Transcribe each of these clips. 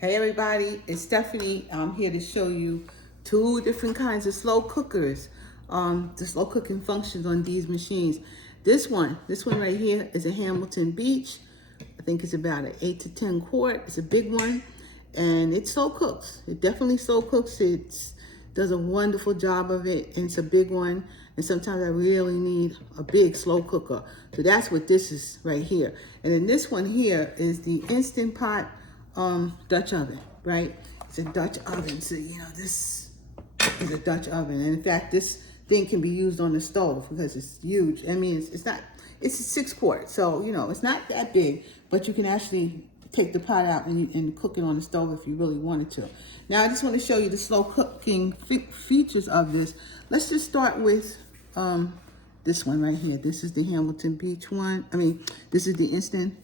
Hey everybody, it's Stephanie. I'm here to show you two different kinds of slow cookers. The slow cooking functions on these machines. This one right here is a Hamilton Beach. I think it's about an 8 to 10 quart. It's a big one, and it slow cooks. It definitely slow cooks. It does a wonderful job of it, and it's a big one. And sometimes I really need a big slow cooker. So that's what this is right here. And then this one here is the Instant Pot Dutch oven, right? It's a Dutch oven, so you know this is a Dutch oven. And in fact, this thing can be used on the stove because it's huge. I mean, it's a 6 quart, so you know it's not that big, but you can actually take the pot out and cook it on the stove if you really wanted to. Now, I just want to show you the slow cooking features of this. Let's just start with this one right here. This is the Hamilton Beach one. I mean, this is the instant.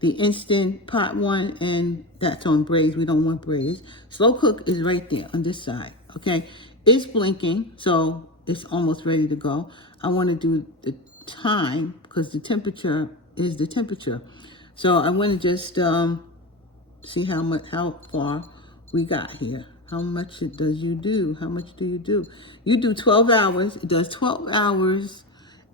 The Instant Pot one, and that's on Braise. We don't want Braise. Slow cook is right there on this side, okay? It's blinking, so it's almost ready to go. I want to do the time because the temperature is the temperature. So I want to just see how far we got here. How much does you do? How much do you do? You do 12 hours. It does 12 hours,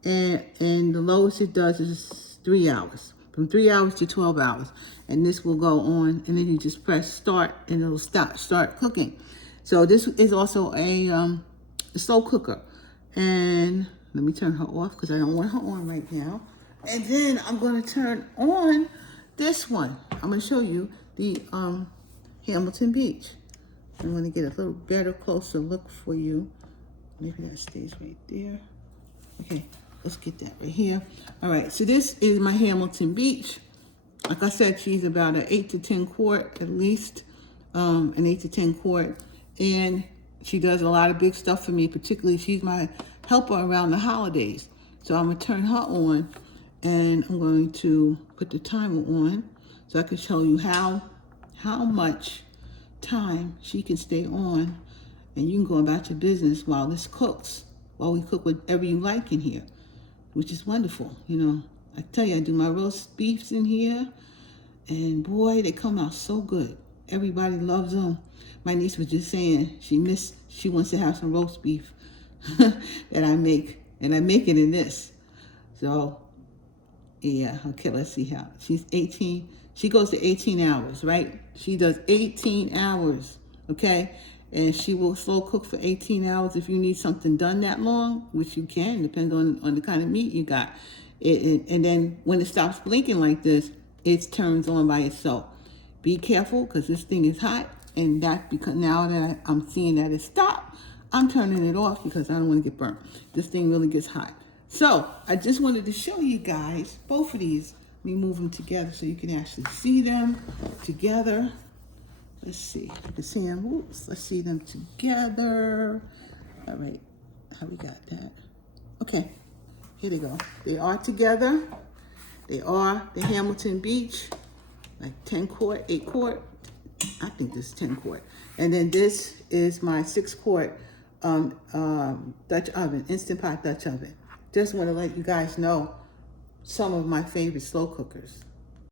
and the lowest it does is 3 hours. From 3 hours to 12 hours. And this will go on, and then you just press start and it'll start cooking. So this is also a slow cooker. And let me turn her off because I don't want her on right now. And then I'm gonna turn on this one. I'm gonna show you the Hamilton Beach. I'm gonna get a little better, closer look for you. Maybe that stays right there. Okay. Let's get that right here. All right, so this is my Hamilton Beach. Like I said, she's about an 8 to 10 quart at least, an 8 to 10 quart. And she does a lot of big stuff for me, particularly she's my helper around the holidays. So I'm gonna turn her on, and I'm going to put the timer on so I can show you how much time she can stay on, and you can go about your business while this cooks, while we cook whatever you like in here, which is wonderful. You know, I tell you, I do my roast beefs in here, and boy, they come out so good. Everybody loves them. My niece was just saying she wants to have some roast beef that I make, and I make it in this. So, yeah, okay, let's see how. She's 18. She goes to 18 hours, right? She does 18 hours, okay? And she will slow cook for 18 hours if you need something done that long, which you can, depends on the kind of meat you got. And then when it stops blinking like this, it turns on by itself. Be careful, because this thing is hot, and that because now that I'm seeing that it stopped, I'm turning it off because I don't want to get burnt. This thing really gets hot. So I just wanted to show you guys both of these. Let me move them together so you can actually see them together. Let's see. You can see them. Oops. Let's see them together. All right. How we got that? Okay. Here they go. They are together. They are the Hamilton Beach, like 10 quart, 8 quart. I think this is 10 quart. And then this is my 6 quart Dutch oven, Instant Pot Dutch oven. Just want to let you guys know some of my favorite slow cookers.